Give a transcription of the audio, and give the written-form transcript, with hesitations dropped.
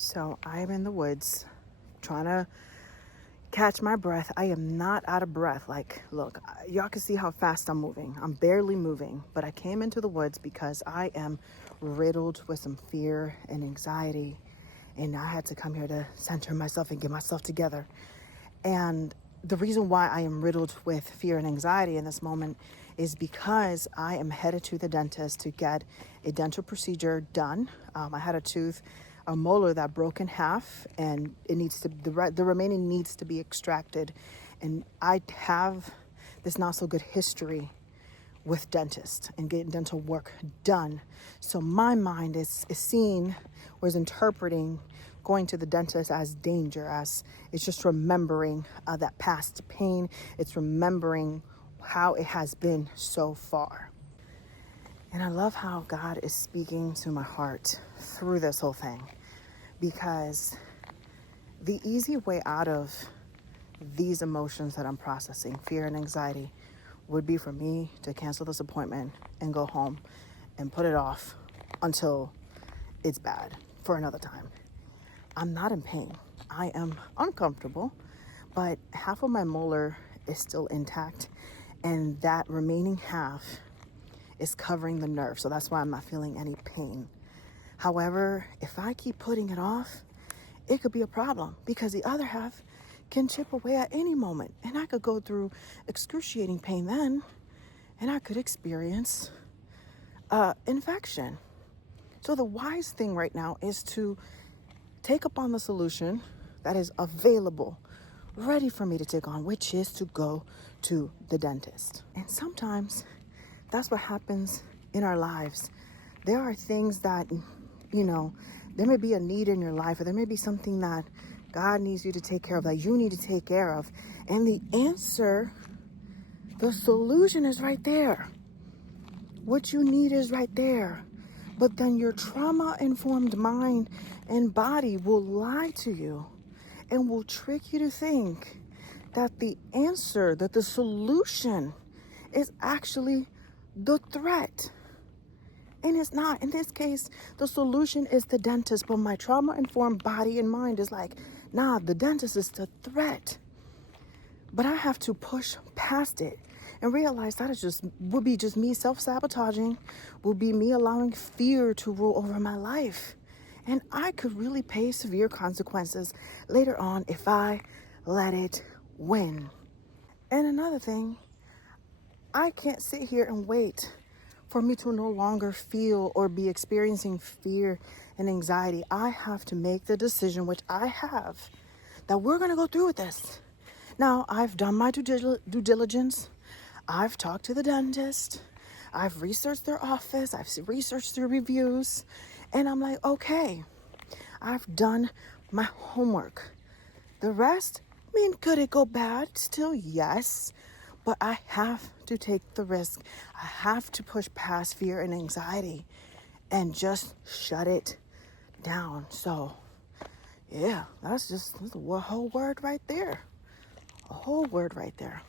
So I'm in the woods trying to catch my breath. I am not out of breath. Like, look, y'all can see how fast I'm moving. I'm barely moving, but I came into the woods because I am riddled with some fear and anxiety. And I had to come here to center myself and get myself together. And the reason why I am riddled with fear and anxiety in this moment is because I am headed to the dentist to get a dental procedure done. I had a molar that broke in half, and it needs to the remaining needs to be extracted. And I have this not so good history with dentists and getting dental work done. So my mind is interpreting going to the dentist as danger, as it's just remembering that past pain. It's remembering how it has been so far. And I love how God is speaking to my heart through this whole thing, because the easy way out of these emotions that I'm processing, fear and anxiety, would be for me to cancel this appointment and go home and put it off until it's bad for another time. I'm not in pain. I am uncomfortable, but half of my molar is still intact, and that remaining half is covering the nerve. So that's why I'm not feeling any pain. However, if I keep putting it off, it could be a problem, because the other half can chip away at any moment, and I could go through excruciating pain then, and I could experience infection. So the wise thing right now is to take up on the solution that is available, ready for me to take on, which is to go to the dentist. And sometimes that's what happens in our lives. There are things that, there may be a need in your life, or there may be something that God needs you to take care of, that you need to take care of. And the answer, the solution is right there. What you need is right there. But then your trauma-informed mind and body will lie to you and will trick you to think that the answer, that the solution is actually the threat. And it's not. In this case, the solution is the dentist, but my trauma-informed body and mind is like, nah, the dentist is the threat. But I have to push past it and realize that would be just me self-sabotaging, will be me allowing fear to rule over my life. And I could really pay severe consequences later on if I let it win. And another thing, I can't sit here and wait for me to no longer feel or be experiencing fear and anxiety. I have to make the decision, which I have, that we're going to go through with this. Now, I've done my due diligence. I've talked to the dentist. I've researched their office. I've researched their reviews. And I'm like, okay, I've done my homework. The rest, could it go bad? Still, yes. But I have to take the risk. I have to push past fear and anxiety and just shut it down. So, yeah, that's a whole word right there. A whole word right there.